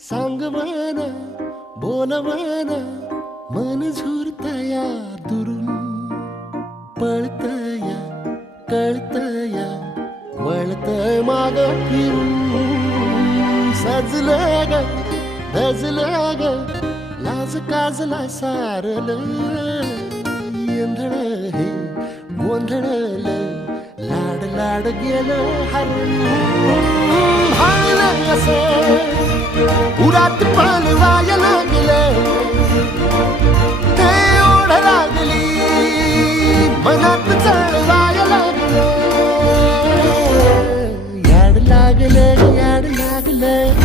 सांगवाना बोलवाना मन झुरतया दुरून पळतया कळतया वळतय माग फिरून सजलं ग धजलं ग लाज काजला सारल येंधळ हे गोंधळल लाड लाड गेलं हरून हायलं कसं उरात पान वाया लागलं ते ओढ लागली मनात चढ वाया लागलं याड लागलं याड लागलं